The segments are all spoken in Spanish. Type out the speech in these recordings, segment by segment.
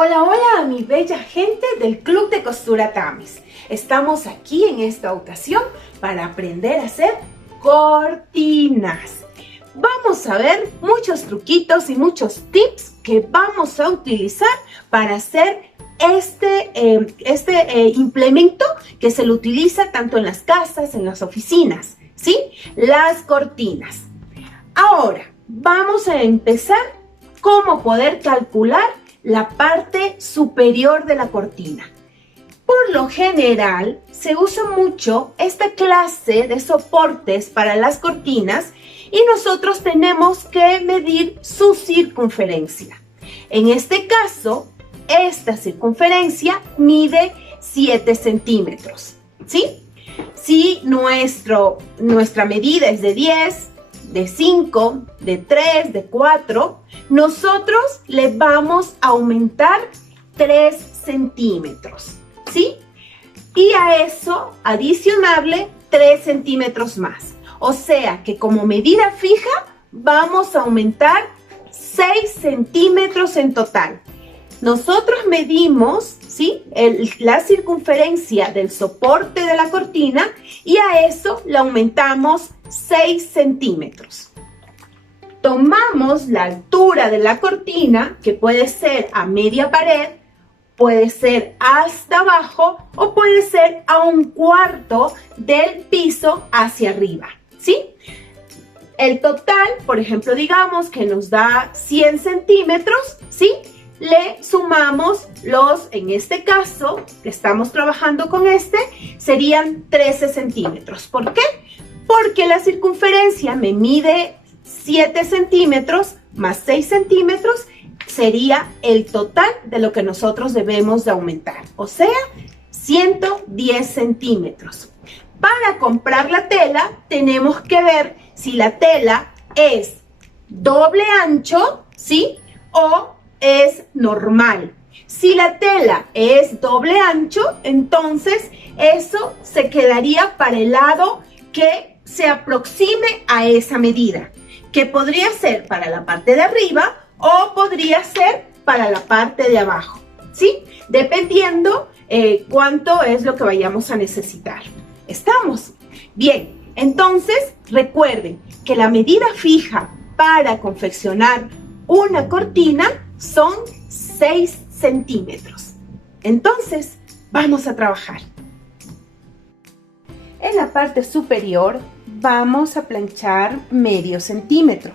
Hola, hola, mi bella gente del Club de Costura Tamis. Estamos aquí en esta ocasión para aprender a hacer cortinas. Vamos a ver muchos truquitos y muchos tips que vamos a utilizar para hacer este implemento que se lo utiliza tanto en las casas, en las oficinas, ¿sí? Las cortinas. Ahora, vamos a empezar cómo poder calcular la parte superior de la cortina. Por lo general, se usa mucho esta clase de soportes para las cortinas y nosotros tenemos que medir su circunferencia. En este caso, esta circunferencia mide 7 centímetros, ¿sí? Si nuestra medida es de 10, de 5, de 3, de 4, nosotros le vamos a aumentar 3 centímetros, ¿sí? Y a eso adicionarle 3 centímetros más. O sea que como medida fija vamos a aumentar 6 centímetros en total. Nosotros medimos, ¿sí?, la circunferencia del soporte de la cortina y a eso le aumentamos 6 centímetros. Tomamos la altura de la cortina, que puede ser a media pared, puede ser hasta abajo o puede ser a un cuarto del piso hacia arriba, ¿sí? El total, por ejemplo, digamos que nos da 100 centímetros, ¿sí? Le sumamos en este caso, que estamos trabajando con serían 13 centímetros. ¿Por qué? Porque la circunferencia me mide 7 centímetros más 6 centímetros, sería el total de lo que nosotros debemos de aumentar, o sea, 110 centímetros. Para comprar la tela, tenemos que ver si la tela es doble ancho, ¿sí? O es normal. Si la tela es doble ancho, entonces eso se quedaría para el lado que se aproxime a esa medida, que podría ser para la parte de arriba o podría ser para la parte de abajo, ¿sí? Dependiendo cuánto es lo que vayamos a necesitar. ¿Estamos? Bien, entonces recuerden que la medida fija para confeccionar una cortina son 6 centímetros. Entonces, vamos a trabajar. En la parte superior vamos a planchar medio centímetro,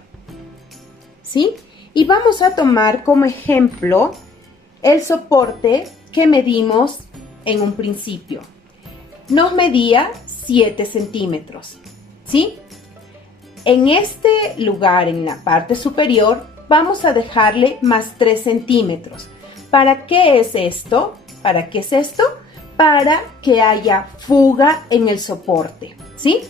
¿sí? Y vamos a tomar como ejemplo el soporte que medimos en un principio. Nos medía 7 centímetros, ¿sí? En este lugar, en la parte superior, vamos a dejarle más 3 centímetros. ¿Para qué es esto? ¿Para qué es esto? Para que haya fuga en el soporte, ¿sí?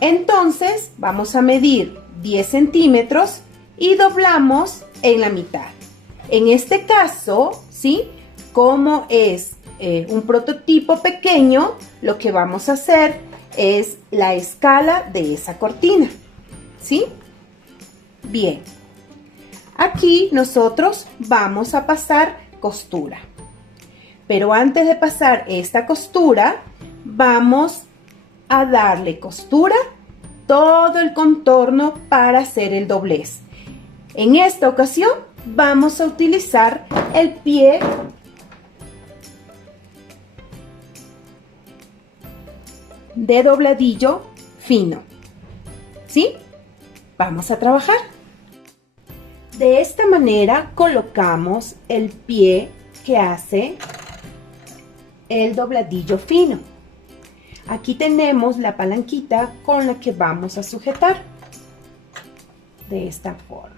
Entonces, vamos a medir 10 centímetros y doblamos en la mitad. En este caso, ¿sí?, como es un prototipo pequeño, lo que vamos a hacer es la escala de esa cortina, ¿sí? Bien, aquí nosotros vamos a pasar costura, pero antes de pasar esta costura vamos a darle costura todo el contorno para hacer el doblez. En esta ocasión vamos a utilizar el pie de dobladillo fino, ¿sí? Vamos a trabajar. De esta manera colocamos el pie que hace el dobladillo fino. Aquí tenemos la palanquita con la que vamos a sujetar. De esta forma.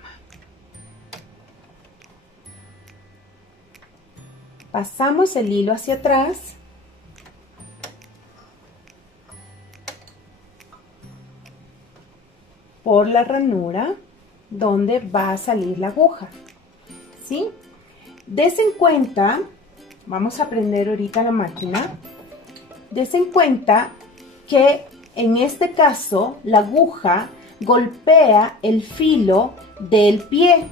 Pasamos el hilo hacia atrás. Por la ranura donde va a salir la aguja, ¿sí? Des en cuenta, vamos a prender ahorita la máquina, des en cuenta que en este caso la aguja golpea el filo del pie,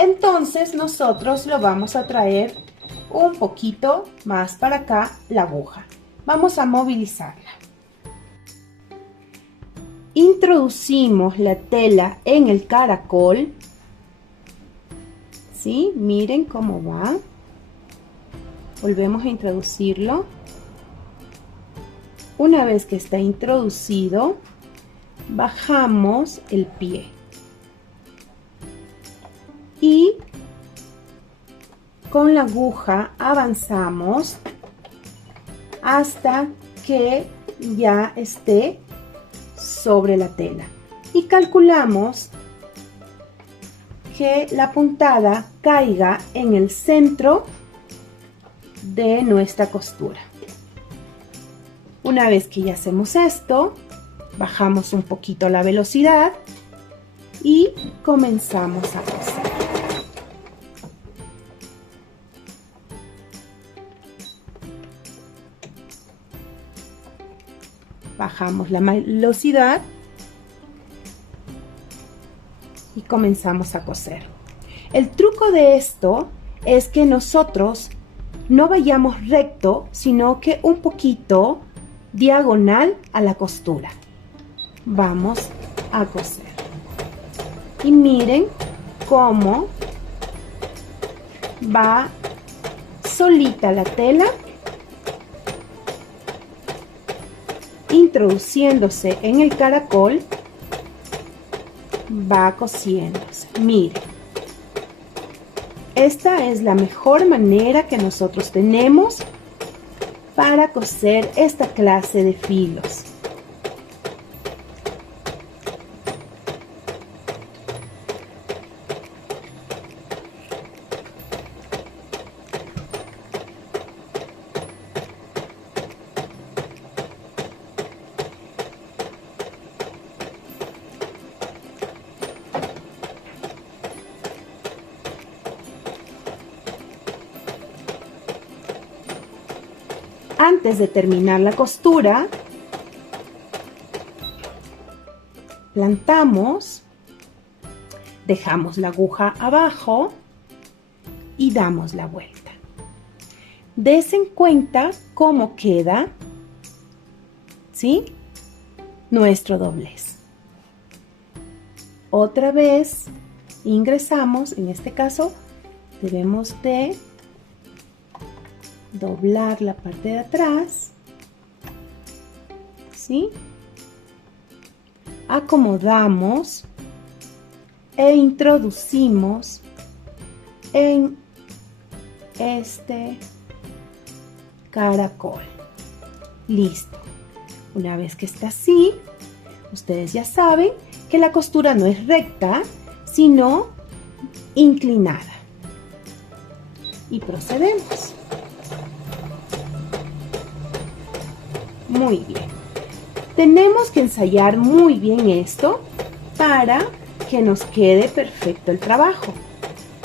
Entonces nosotros lo vamos a traer un poquito más para acá la aguja. Vamos a movilizarla. Introducimos la tela en el caracol. ¿Sí? Miren cómo va. Volvemos a introducirlo. Una vez que está introducido, bajamos el pie. Y con la aguja avanzamos hasta que ya esté sobre la tela. Y calculamos que la puntada caiga en el centro de nuestra costura. Una vez que ya hacemos esto, bajamos un poquito la velocidad y comenzamos a coser. Bajamos la velocidad y comenzamos a coser. El truco de esto es que nosotros no vayamos recto, sino que un poquito diagonal a la costura. Vamos a coser. Y miren cómo va solita la tela, introduciéndose en el caracol, va cosiéndose. Miren, esta es la mejor manera que nosotros tenemos para coser esta clase de filos. Antes de terminar la costura, plantamos, dejamos la aguja abajo y damos la vuelta. Desen cuenta cómo queda, ¿sí?, nuestro doblez. Otra vez ingresamos, en este caso debemos de doblar la parte de atrás, ¿sí? Acomodamos e introducimos en este caracol. Listo. Una vez que está así, ustedes ya saben que la costura no es recta, sino inclinada. Y procedemos. Muy bien. Tenemos que ensayar muy bien esto para que nos quede perfecto el trabajo.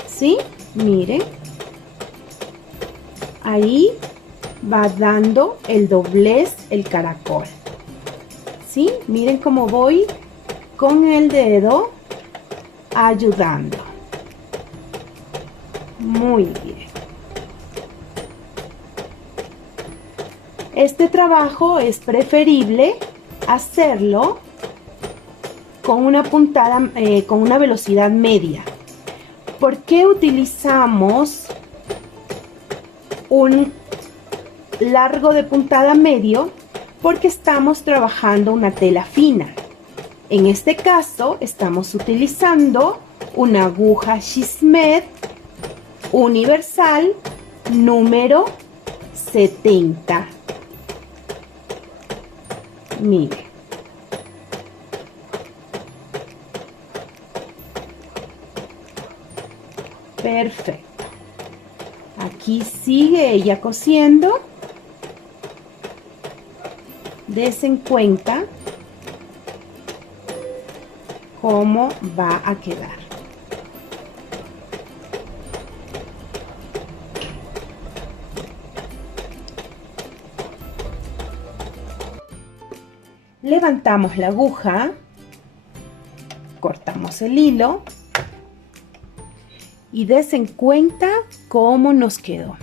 ¿Sí? Miren. Ahí va dando el doblez el caracol. ¿Sí? Miren cómo voy con el dedo ayudando. Muy bien. Este trabajo es preferible hacerlo con una puntada, con una velocidad media. ¿Por qué utilizamos un largo de puntada medio? Porque estamos trabajando una tela fina. En este caso estamos utilizando una aguja Chismet universal número 70. Mire. Perfecto. Aquí sigue ella cosiendo. Desen cuenta cómo va a quedar. Levantamos la aguja, cortamos el hilo y desen cuenta cómo nos quedó.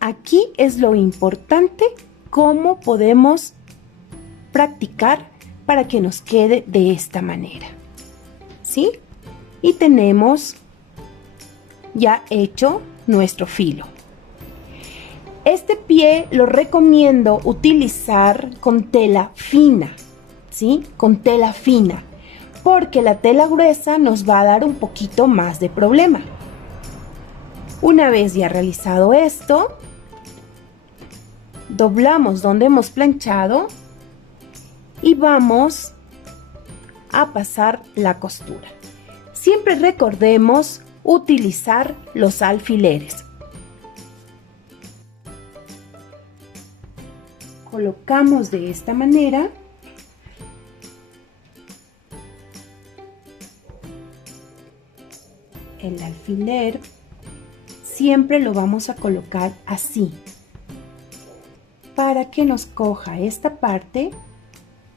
Aquí es lo importante, cómo podemos practicar para que nos quede de esta manera, ¿sí? Y tenemos ya hecho nuestro filo. Este pie lo recomiendo utilizar con tela fina, ¿sí? Con tela fina, porque la tela gruesa nos va a dar un poquito más de problema. Una vez ya realizado esto, doblamos donde hemos planchado y vamos a pasar la costura. Siempre recordemos utilizar los alfileres. Colocamos de esta manera. El alfiler siempre lo vamos a colocar así, para que nos coja esta parte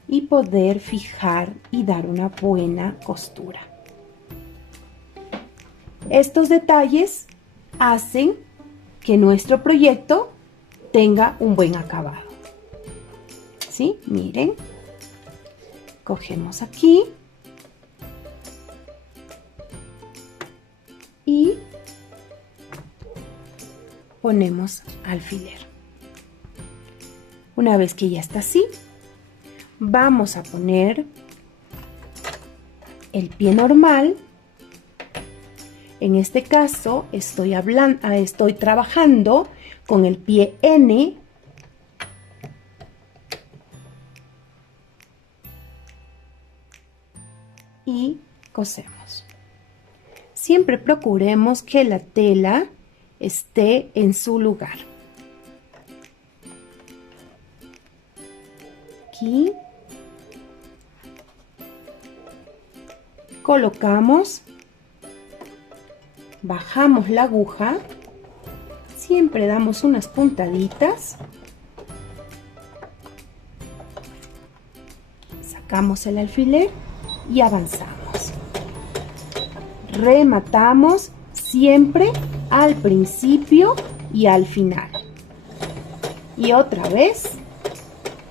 y poder fijar y dar una buena costura. Estos detalles hacen que nuestro proyecto tenga un buen acabado. ¿Sí? Miren, cogemos aquí y ponemos alfiler. Una vez que ya está así, vamos a poner el pie normal. En este caso estoy trabajando con el pie N. Y cosemos. Siempre procuremos que la tela esté en su lugar. Aquí colocamos, bajamos la aguja, siempre damos unas puntaditas, sacamos el alfiler y avanzamos. Rematamos siempre al principio y al final. Y otra vez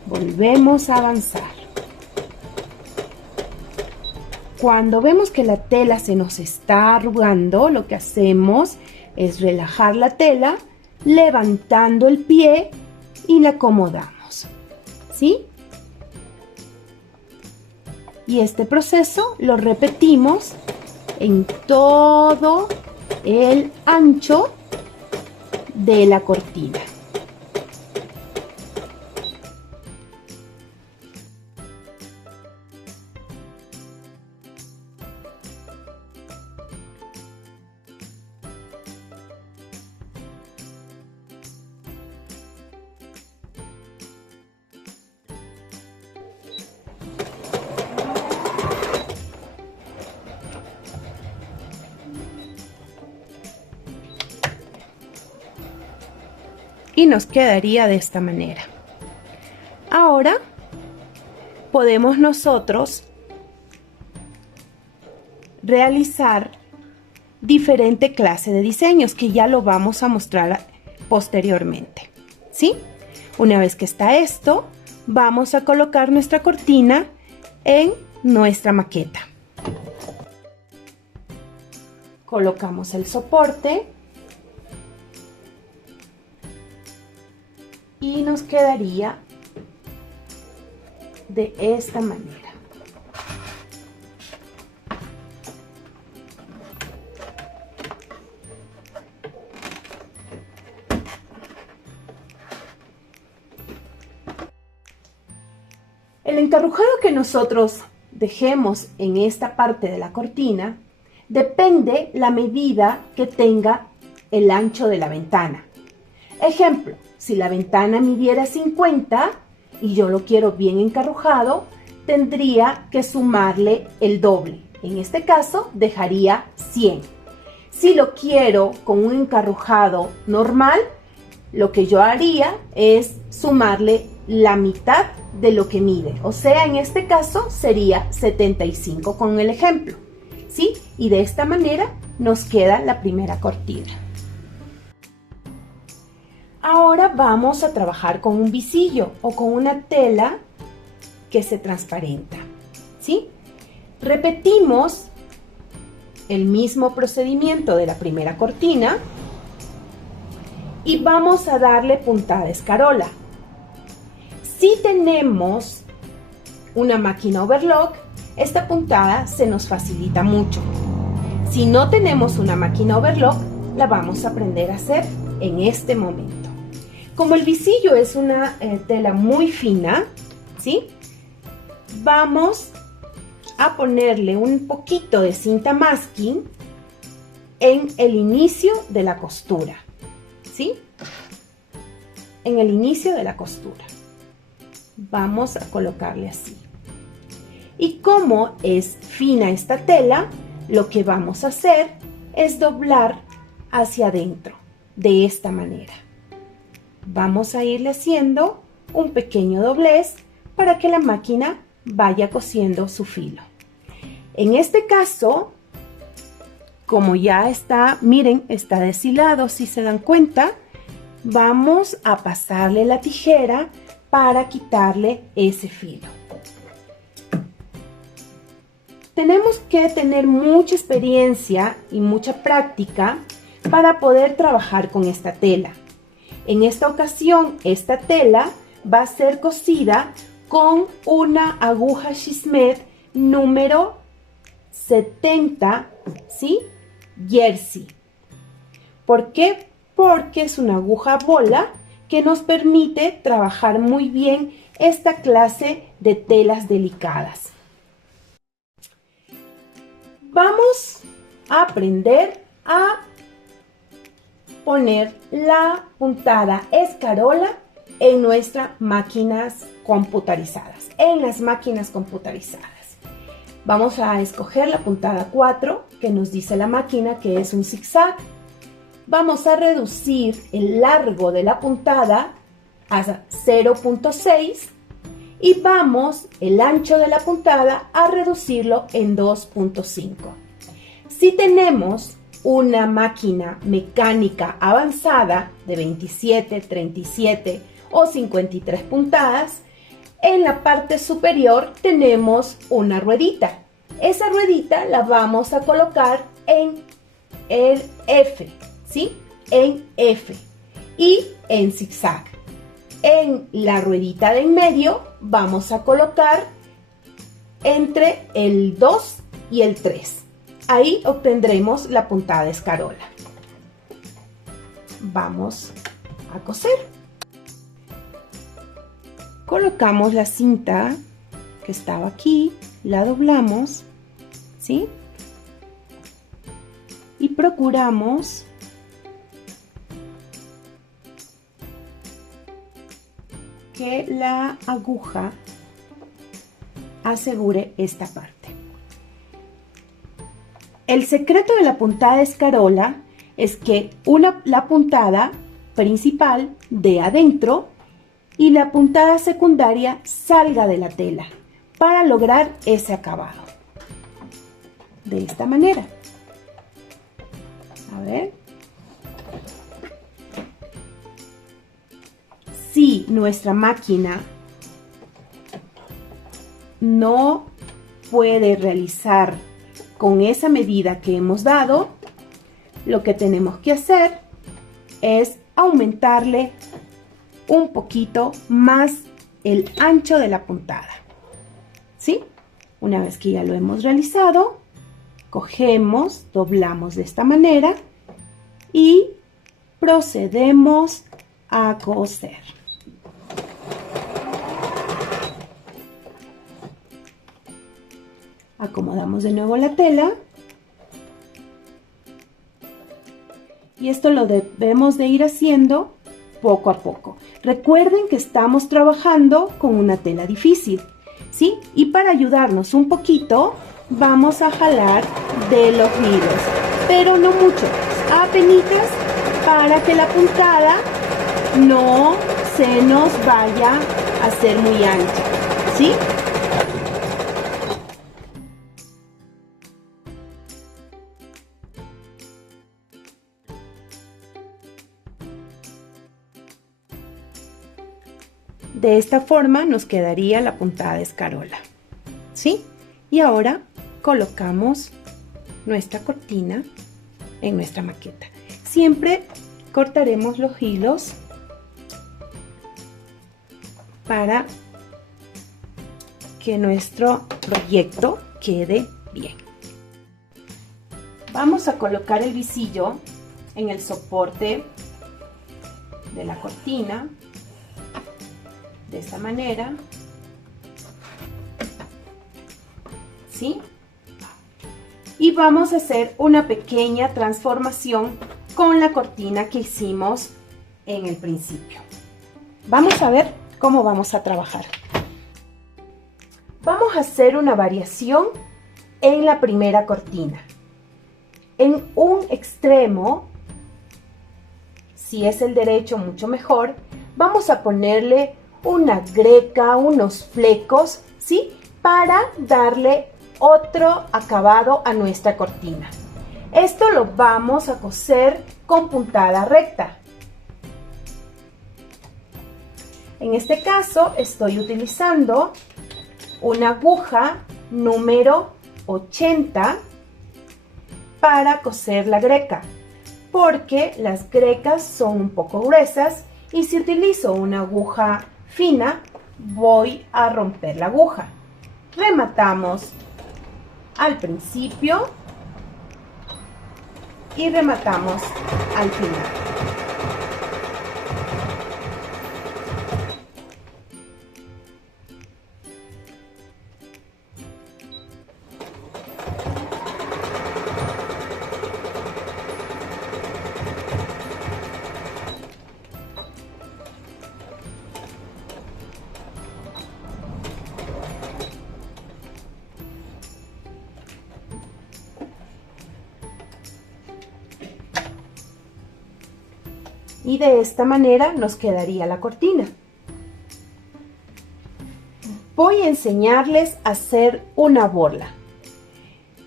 volvemos a avanzar. Cuando vemos que la tela se nos está arrugando, lo que hacemos es relajar la tela, levantando el pie y la acomodamos, ¿sí? Y este proceso lo repetimos en todo el ancho de la cortina. Y nos quedaría de esta manera. Ahora podemos nosotros realizar diferente clase de diseños que ya lo vamos a mostrar posteriormente, ¿sí? Una vez que está esto, vamos a colocar nuestra cortina en nuestra maqueta. Colocamos el soporte y nos quedaría de esta manera. El encarrujado que nosotros dejemos en esta parte de la cortina depende la medida que tenga el ancho de la ventana. Ejemplo, si la ventana midiera 50 y yo lo quiero bien encarrujado, tendría que sumarle el doble. En este caso, dejaría 100. Si lo quiero con un encarrujado normal, lo que yo haría es sumarle la mitad de lo que mide. O sea, en este caso sería 75 con el ejemplo, ¿sí? Y de esta manera nos queda la primera cortina. Ahora vamos a trabajar con un visillo o con una tela que se transparenta, ¿sí? Repetimos el mismo procedimiento de la primera cortina y vamos a darle puntada escarola. Si tenemos una máquina overlock, esta puntada se nos facilita mucho. Si no tenemos una máquina overlock, la vamos a aprender a hacer en este momento. Como el visillo es una tela muy fina, ¿sí? Vamos a ponerle un poquito de cinta masking en el inicio de la costura, ¿sí? En el inicio de la costura. Vamos a colocarle así. Y como es fina esta tela, lo que vamos a hacer es doblar hacia adentro, de esta manera. Vamos a irle haciendo un pequeño doblez para que la máquina vaya cosiendo su filo. En este caso, como ya está, miren, está deshilado, si se dan cuenta, vamos a pasarle la tijera para quitarle ese filo. Tenemos que tener mucha experiencia y mucha práctica para poder trabajar con esta tela. En esta ocasión, esta tela va a ser cosida con una aguja Chismet número 70, ¿sí? Jersey. ¿Por qué? Porque es una aguja bola que nos permite trabajar muy bien esta clase de telas delicadas. Vamos a aprender a poner la puntada escarola en nuestras máquinas computarizadas, Vamos a escoger la puntada 4 que nos dice la máquina que es un zigzag. Vamos a reducir el largo de la puntada a 0.6 y vamos el ancho de la puntada a reducirlo en 2.5. Si tenemos una máquina mecánica avanzada de 27, 37 o 53 puntadas, en la parte superior tenemos una ruedita. Esa ruedita la vamos a colocar en el F, ¿sí? En F y en zigzag. En la ruedita de en medio vamos a colocar entre el 2 y el 3. Ahí obtendremos la puntada escarola. Vamos a coser. Colocamos la cinta que estaba aquí, la doblamos, ¿sí? Y procuramos que la aguja asegure esta parte. El secreto de la puntada escarola es que la puntada principal de adentro y la puntada secundaria salga de la tela para lograr ese acabado. De esta manera. A ver. Si nuestra máquina no puede realizar con esa medida que hemos dado, lo que tenemos que hacer es aumentarle un poquito más el ancho de la puntada, ¿sí? Una vez que ya lo hemos realizado, cogemos, doblamos de esta manera y procedemos a coser. Acomodamos de nuevo la tela y esto lo debemos de ir haciendo poco a poco. Recuerden que estamos trabajando con una tela difícil, ¿sí? Y para ayudarnos un poquito, vamos a jalar de los hilos, pero no mucho, apenitas, para que la puntada no se nos vaya a hacer muy ancha, ¿sí? De esta forma nos quedaría la puntada de escarola, ¿sí? Y ahora colocamos nuestra cortina en nuestra maqueta. Siempre cortaremos los hilos para que nuestro proyecto quede bien. Vamos a colocar el visillo en el soporte de la cortina de esta manera, ¿sí? Y vamos a hacer una pequeña transformación con la cortina que hicimos en el principio. Vamos a ver cómo vamos a trabajar. Vamos a hacer una variación en la primera cortina. En un extremo, si es el derecho mucho mejor, vamos a ponerle una greca, unos flecos, ¿sí? Para darle otro acabado a nuestra cortina. Esto lo vamos a coser con puntada recta. En este caso estoy utilizando una aguja número 80 para coser la greca, porque las grecas son un poco gruesas y si utilizo una aguja fina voy a romper la aguja. Rematamos al principio y rematamos al final. Y de esta manera nos quedaría la cortina. Voy a enseñarles a hacer una borla.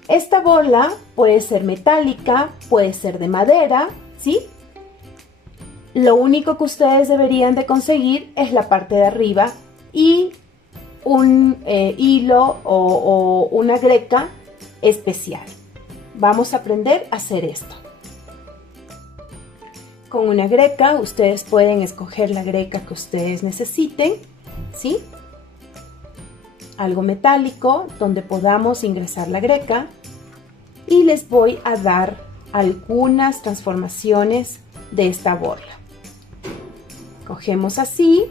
Esta borla puede ser metálica, puede ser de madera, ¿sí? Lo único que ustedes deberían de conseguir es la parte de arriba y un hilo o una greca especial. Vamos a aprender a hacer esto. Con una greca, ustedes pueden escoger la greca que ustedes necesiten, ¿sí? Algo metálico donde podamos ingresar la greca y les voy a dar algunas transformaciones de esta borla. Cogemos así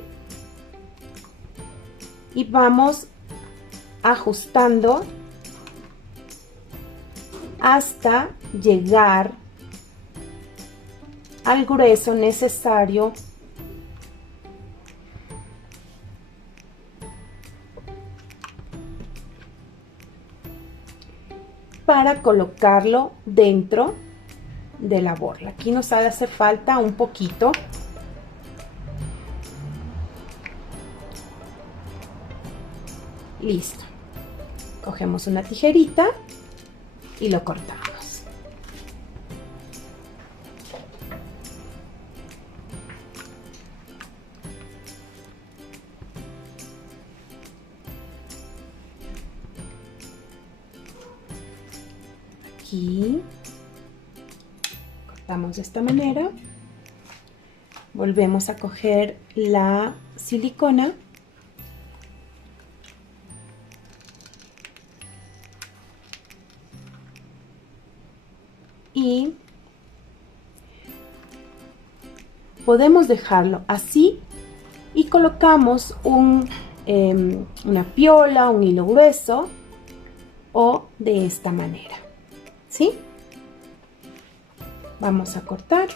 y vamos ajustando hasta llegar al grueso necesario para colocarlo dentro de la borla. Aquí nos hace falta un poquito. Listo. Cogemos una tijerita y lo cortamos. Aquí cortamos de esta manera, volvemos a coger la silicona y podemos dejarlo así y colocamos una piola, un hilo grueso o de esta manera. ¿Sí? Vamos a cortar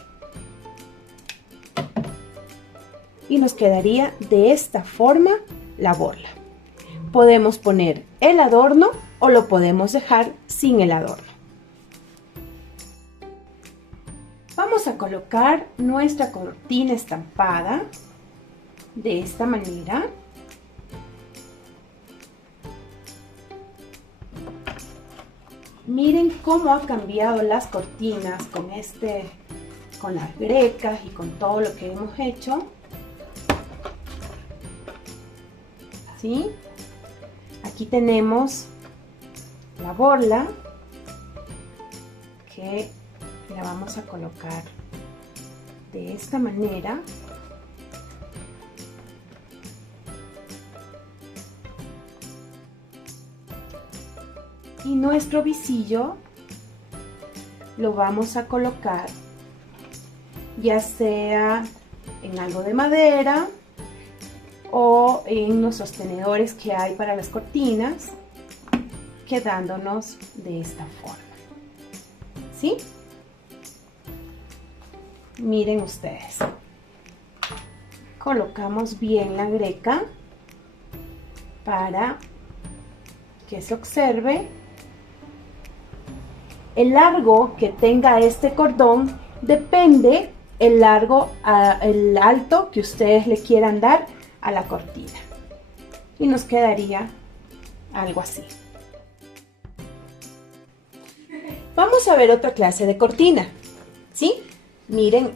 y nos quedaría de esta forma la borla. Podemos poner el adorno o lo podemos dejar sin el adorno. Vamos a colocar nuestra cortina estampada de esta manera. Miren cómo ha cambiado las cortinas con las grecas y con todo lo que hemos hecho. ¿sí? Aquí tenemos la borla que la vamos a colocar de esta manera. Y nuestro visillo lo vamos a colocar ya sea en algo de madera o en los sostenedores que hay para las cortinas, quedándonos de esta forma, ¿sí? Miren ustedes, colocamos bien la greca para que se observe. El largo que tenga este cordón depende el alto que ustedes le quieran dar a la cortina, y nos quedaría algo así. Vamos a ver otra clase de cortina, ¿sí? Miren,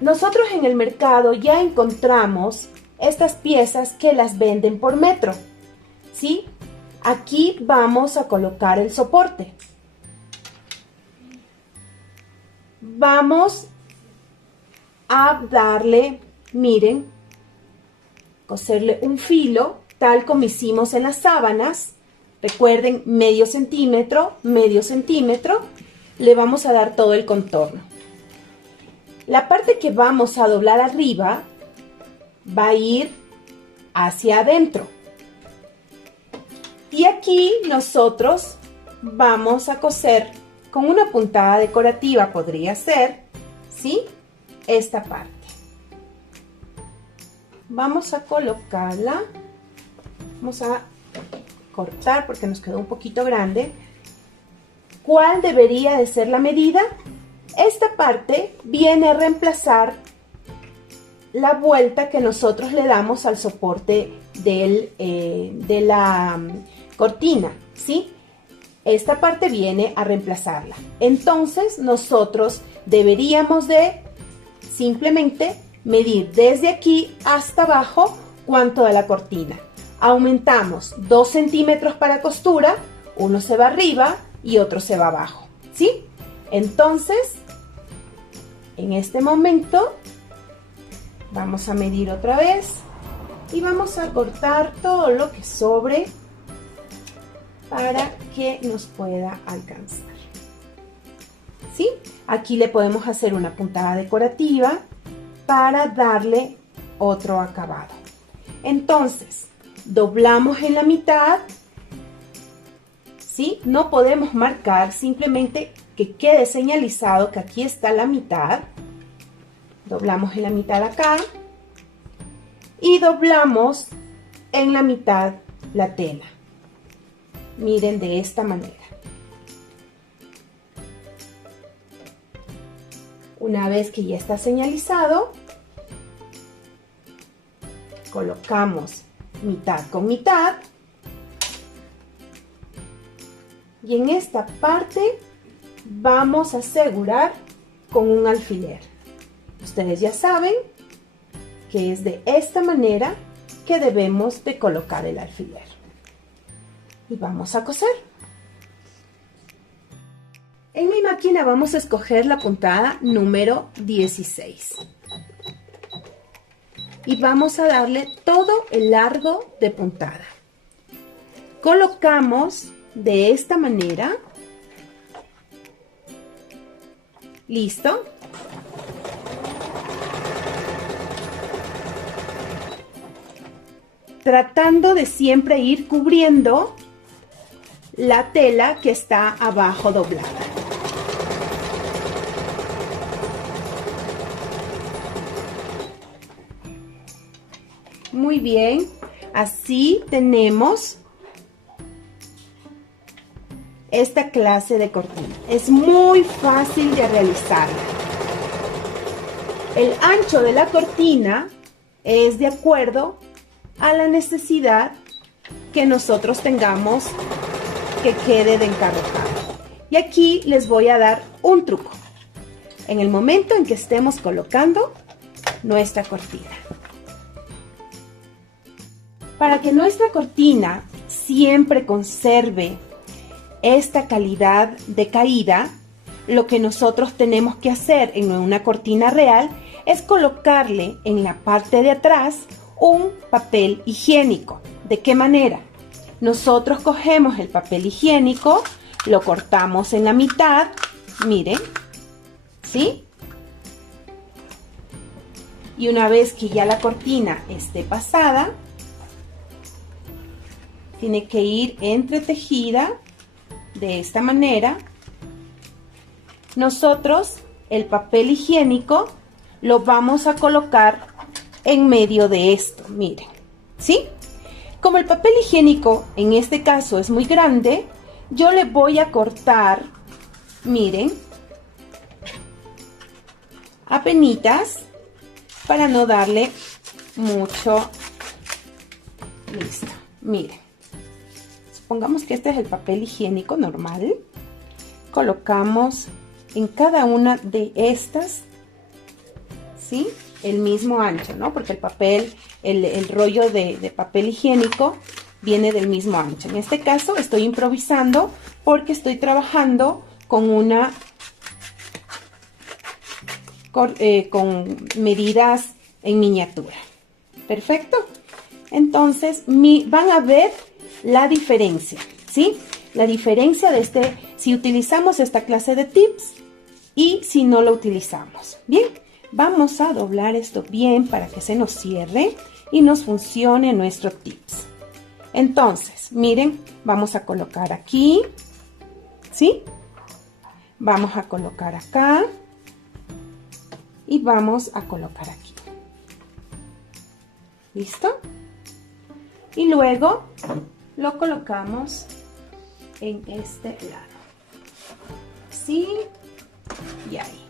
nosotros en el mercado ya encontramos estas piezas que las venden por metro, ¿sí? Aquí vamos a colocar el soporte. Vamos a darle, miren, coserle un filo, tal como hicimos en las sábanas. Recuerden, medio centímetro, le vamos a dar todo el contorno. La parte que vamos a doblar arriba va a ir hacia adentro. Y aquí nosotros vamos a coser con una puntada decorativa, podría ser, ¿sí? Esta parte. Vamos a colocarla, vamos a cortar porque nos quedó un poquito grande. ¿Cuál debería de ser la medida? Esta parte viene a reemplazar la vuelta que nosotros le damos al soporte de la cortina, ¿sí? Esta parte viene a reemplazarla. Entonces nosotros deberíamos de simplemente medir desde aquí hasta abajo cuánto da la cortina. Aumentamos 2 centímetros para costura, uno se va arriba y otro se va abajo, ¿sí? Entonces, en este momento, vamos a medir otra vez y vamos a cortar todo lo que sobre para que nos pueda alcanzar, ¿sí? Aquí le podemos hacer una puntada decorativa para darle otro acabado. Entonces, doblamos en la mitad, ¿sí? No podemos marcar, simplemente que quede señalizado que aquí está la mitad. Doblamos en la mitad acá y doblamos en la mitad la tela. Miren, de esta manera. Una vez que ya está señalizado, colocamos mitad con mitad y en esta parte vamos a asegurar con un alfiler. Ustedes ya saben que es de esta manera que debemos de colocar el alfiler. Y vamos a coser. En mi máquina vamos a escoger la puntada número 16. Y vamos a darle todo el largo de puntada. Colocamos de esta manera. ¿Listo? Tratando de siempre ir cubriendo la tela que está abajo doblada. Muy bien, así tenemos esta clase de cortina. Es muy fácil de realizarla. El ancho de la cortina es de acuerdo a la necesidad que nosotros tengamos que quede de encarrejado. Y aquí les voy a dar un truco. En el momento en que estemos colocando nuestra cortina, Para que nuestra cortina siempre conserve esta calidad de caída, lo que nosotros tenemos que hacer en una cortina real es colocarle en la parte de atrás un papel higiénico. ¿De qué manera? Nosotros cogemos el papel higiénico, lo cortamos en la mitad, miren, ¿sí? Y una vez que ya la cortina esté pasada, tiene que ir entretejida de esta manera. Nosotros el papel higiénico lo vamos a colocar en medio de esto, miren, ¿sí? Como el papel higiénico en este caso es muy grande, yo le voy a cortar, miren, apenitas para no darle mucho. Listo, miren. Supongamos que este es el papel higiénico normal. Colocamos en cada una de estas, ¿sí? El mismo ancho, ¿no? Porque el papel, el rollo de papel higiénico viene del mismo ancho. En este caso estoy improvisando porque estoy trabajando con una con medidas en miniatura. Perfecto. Entonces van a ver la diferencia, ¿sí? La diferencia de si utilizamos esta clase de tips y si no lo utilizamos. Bien, vamos a doblar esto bien para que se nos cierre y nos funcione nuestro tips. Entonces, miren, vamos a colocar aquí, ¿sí? Vamos a colocar acá y vamos a colocar aquí. ¿Listo? Y luego lo colocamos en este lado. Sí y ahí.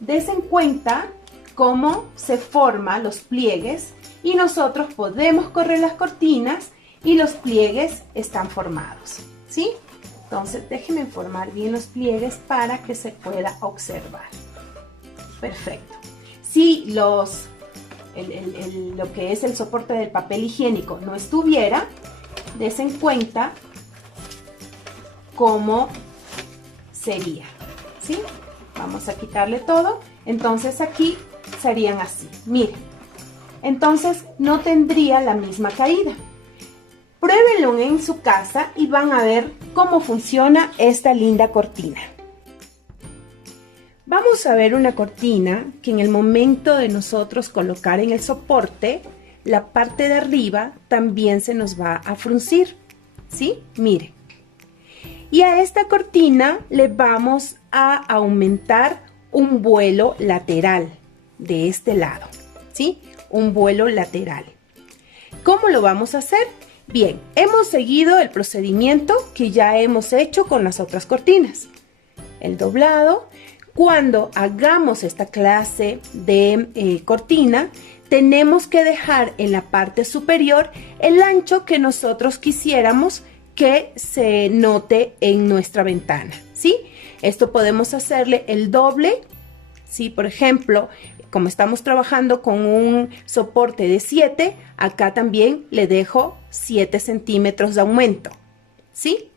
Desen cuenta cómo se forman los pliegues y nosotros podemos correr las cortinas y los pliegues están formados, ¿sí? Entonces déjenme formar bien los pliegues para que se pueda observar. Perfecto. Si lo que es el soporte del papel higiénico no estuviera, desen cuenta cómo sería, ¿sí? Vamos a quitarle todo. Entonces aquí serían así, miren. Entonces no tendría la misma caída. Pruébenlo en su casa y van a ver cómo funciona esta linda cortina. Vamos a ver una cortina que en el momento de nosotros colocar en el soporte, la parte de arriba también se nos va a fruncir, ¿sí? Miren. Y a esta cortina le vamos a aumentar un vuelo lateral de este lado, ¿sí? Un vuelo lateral. ¿Cómo lo vamos a hacer? Bien, hemos seguido el procedimiento que ya hemos hecho con las otras cortinas. El doblado. Cuando hagamos esta clase de cortina, tenemos que dejar en la parte superior el ancho que nosotros quisiéramos que se note en nuestra ventana, ¿sí? Esto podemos hacerle el doble, ¿sí? Por ejemplo, como estamos trabajando con un soporte de 7, acá también le dejo 7 centímetros de aumento, ¿sí?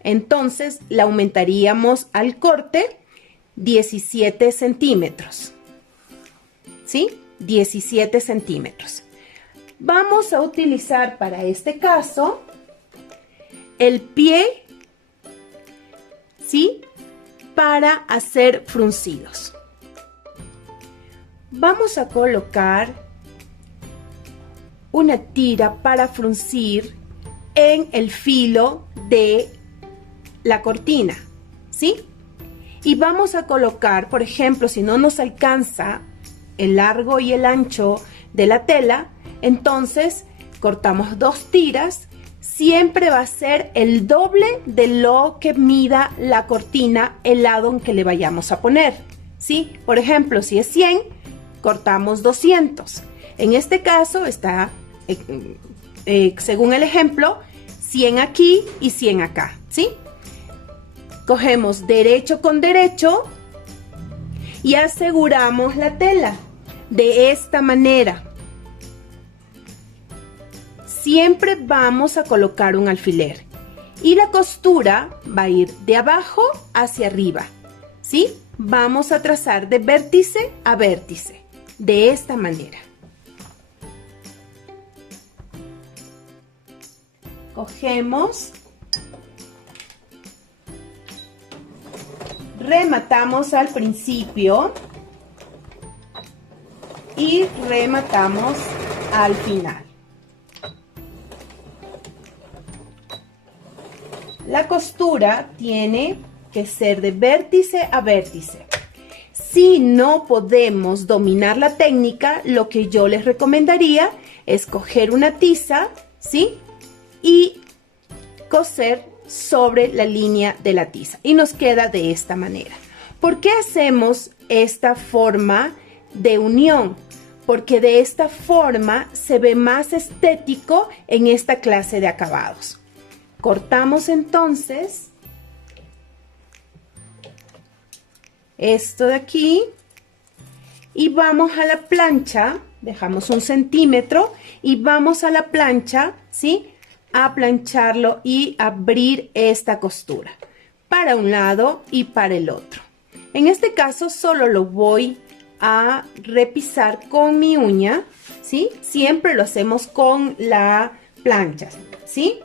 Entonces, le aumentaríamos al corte 17 centímetros, ¿sí? 17 centímetros. Vamos a utilizar para este caso el pie, ¿sí? Para hacer fruncidos. Vamos a colocar una tira para fruncir en el filo de la cortina, ¿sí? Y vamos a colocar, por ejemplo, si no nos alcanza el largo y el ancho de la tela, entonces cortamos 2 tiras. Siempre va a ser el doble de lo que mida la cortina, el lado en que le vayamos a poner, ¿sí? Por ejemplo, si es 100, cortamos 200. En este caso está, según el ejemplo, 100 aquí y 100 acá, ¿sí? Cogemos derecho con derecho y aseguramos la tela de esta manera. siempre vamos a colocar un alfiler y la costura va a ir de abajo hacia arriba, ¿sí? Vamos a trazar de vértice a vértice, de esta manera. Cogemos, rematamos al principio y rematamos al final. La costura tiene que ser de vértice a vértice. Si no podemos dominar la técnica, lo que yo les recomendaría es coger una tiza, ¿sí? Y coser sobre la línea de la tiza. Y nos queda de esta manera. ¿Por qué hacemos esta forma de unión? Porque de esta forma se ve más estético en esta clase de acabados. Cortamos entonces esto de aquí y vamos a la plancha, dejamos 1 centímetro y vamos a la plancha, ¿sí? A plancharlo y abrir esta costura para un lado y para el otro. En este caso solo lo voy a repisar con mi uña, ¿sí? Siempre lo hacemos con la plancha, ¿sí?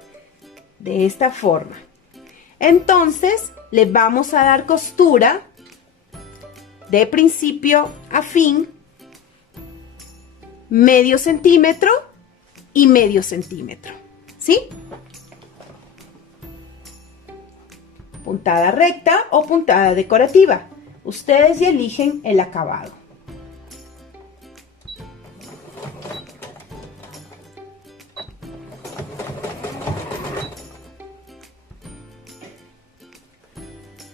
De esta forma. Entonces le vamos a dar costura de principio a fin, medio centímetro y medio centímetro, ¿sí? Puntada recta o puntada decorativa. Ustedes ya eligen el acabado.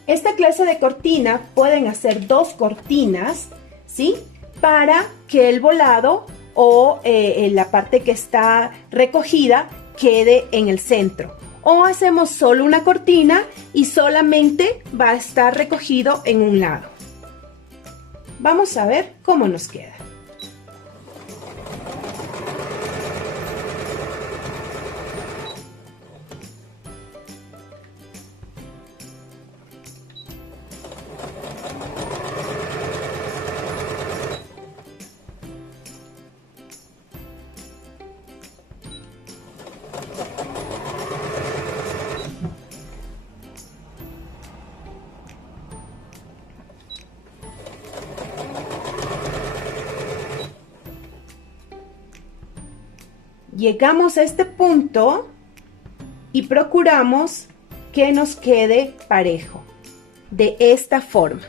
Esta clase de cortina pueden hacer 2 cortinas, ¿sí? Para que el volado o la parte que está recogida quede en el centro. O hacemos solo una cortina y solamente va a estar recogido en un lado. Vamos a ver cómo nos queda. Llegamos a este punto y procuramos que nos quede parejo, de esta forma.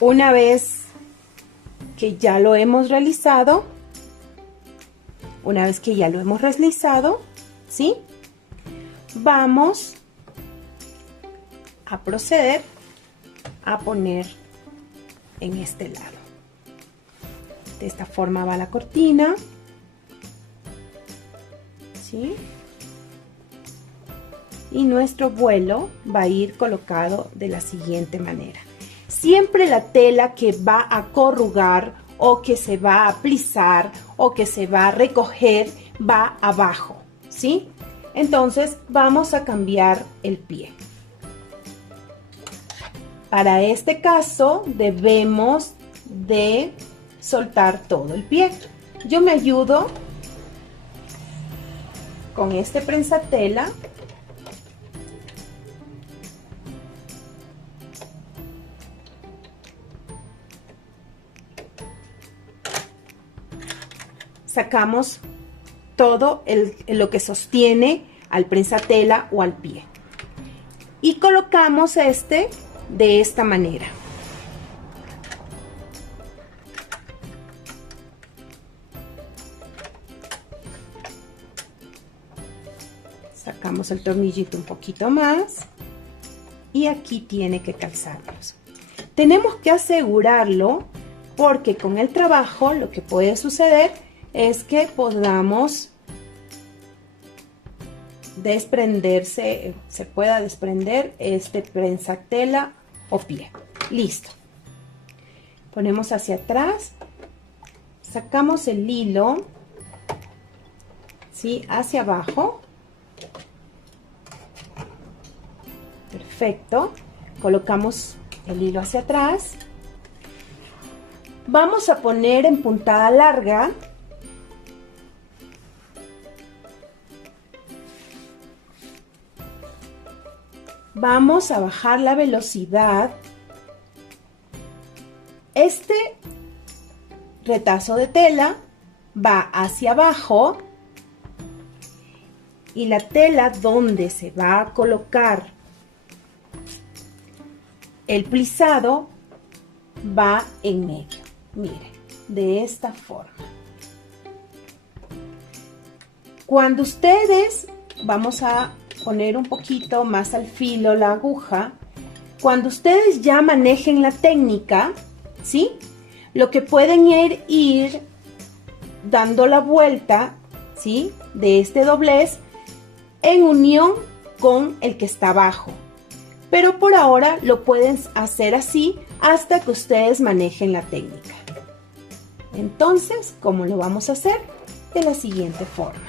Una vez que ya lo hemos realizado, ¿sí? Vamos a proceder a poner en este lado. De esta forma va la cortina, ¿sí? Y nuestro vuelo va a ir colocado de la siguiente manera. Siempre la tela que va a corrugar o que se va a plisar o que se va a recoger va abajo, ¿sí? Entonces vamos a cambiar el pie. Para este caso debemos de soltar todo el pie. Yo me ayudo con este prensatela. Sacamos todo lo que sostiene al prensatela o al pie. Y colocamos este de esta manera. Sacamos el tornillito un poquito más y aquí tiene que calzarnos. Tenemos que asegurarlo porque con el trabajo lo que puede suceder es que podamos desprenderse, se pueda desprender este prensatela o pie. Listo. Ponemos hacia atrás, sacamos el hilo, ¿sí? Hacia abajo. Perfecto. Colocamos el hilo hacia atrás. Vamos a poner en puntada larga. Vamos a bajar la velocidad. Este retazo de tela va hacia abajo y la tela donde se va a colocar el plisado va en medio. Mire, de esta forma. Cuando ustedes, vamos a poner un poquito más al filo la aguja, cuando ustedes ya manejen la técnica, ¿sí? Lo que pueden ir dando la vuelta, ¿sí? De este doblez en unión con el que está abajo. Pero por ahora lo pueden hacer así hasta que ustedes manejen la técnica. Entonces, ¿cómo lo vamos a hacer? De la siguiente forma.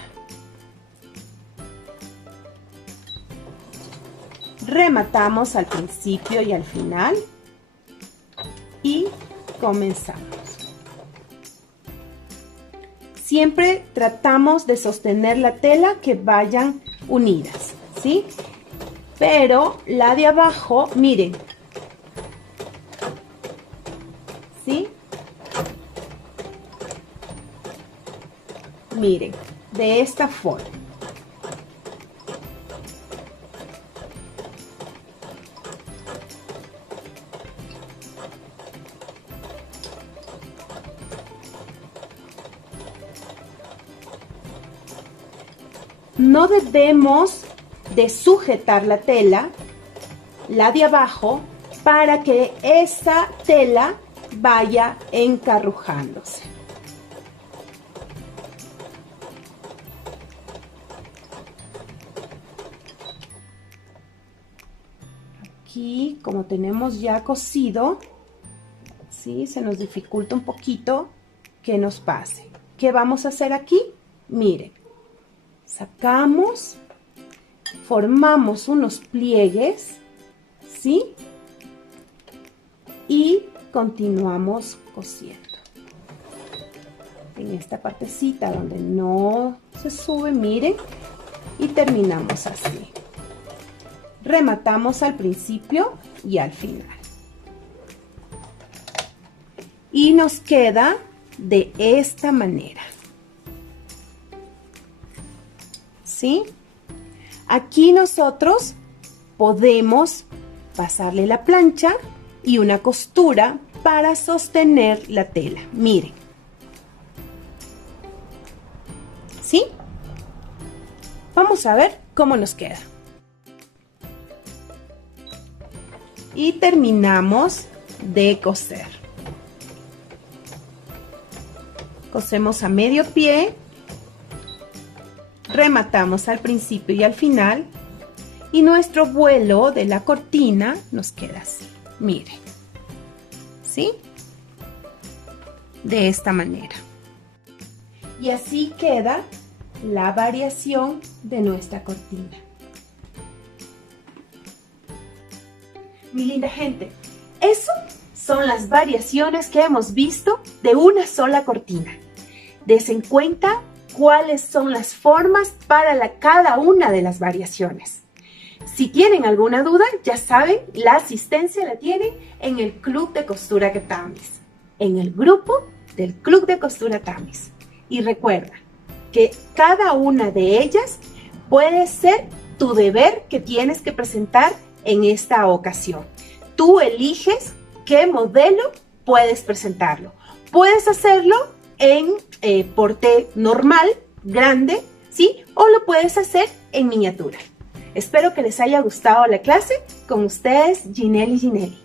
Rematamos al principio y al final y comenzamos. Siempre tratamos de sostener la tela que vayan unidas, ¿sí? Pero la de abajo, miren, ¿sí? Miren, de esta forma. No debemos de sujetar la tela, la de abajo, para que esa tela vaya encarrujándose. Aquí, como tenemos ya cosido, ¿sí? Se nos dificulta un poquito que nos pase. ¿Qué vamos a hacer aquí? Miren. Sacamos, formamos unos pliegues, ¿sí? Y continuamos cosiendo. En esta partecita donde no se sube, miren, y terminamos así. Rematamos al principio y al final. Y nos queda de esta manera. ¿Sí? Aquí nosotros podemos pasarle la plancha y una costura para sostener la tela. Miren. ¿Sí? Vamos a ver cómo nos queda. Y terminamos de coser. Cosemos a medio pie. Rematamos al principio y al final y nuestro vuelo de la cortina nos queda así, miren, ¿sí? De esta manera. Y así queda la variación de nuestra cortina. Mi linda gente, Eso son las variaciones que hemos visto de una sola cortina. Des en cuenta cuáles son las formas para cada una de las variaciones. Si tienen alguna duda, ya saben, la asistencia la tienen en el Club de Costura Tamis, en el grupo del Club de Costura Tamis. Y recuerda que cada una de ellas puede ser tu deber que tienes que presentar en esta ocasión. Tú eliges qué modelo puedes presentarlo. Puedes hacerlo en porté normal, grande, ¿sí? O lo puedes hacer en miniatura. Espero que les haya gustado la clase. Con ustedes, Ginelli Ginelli.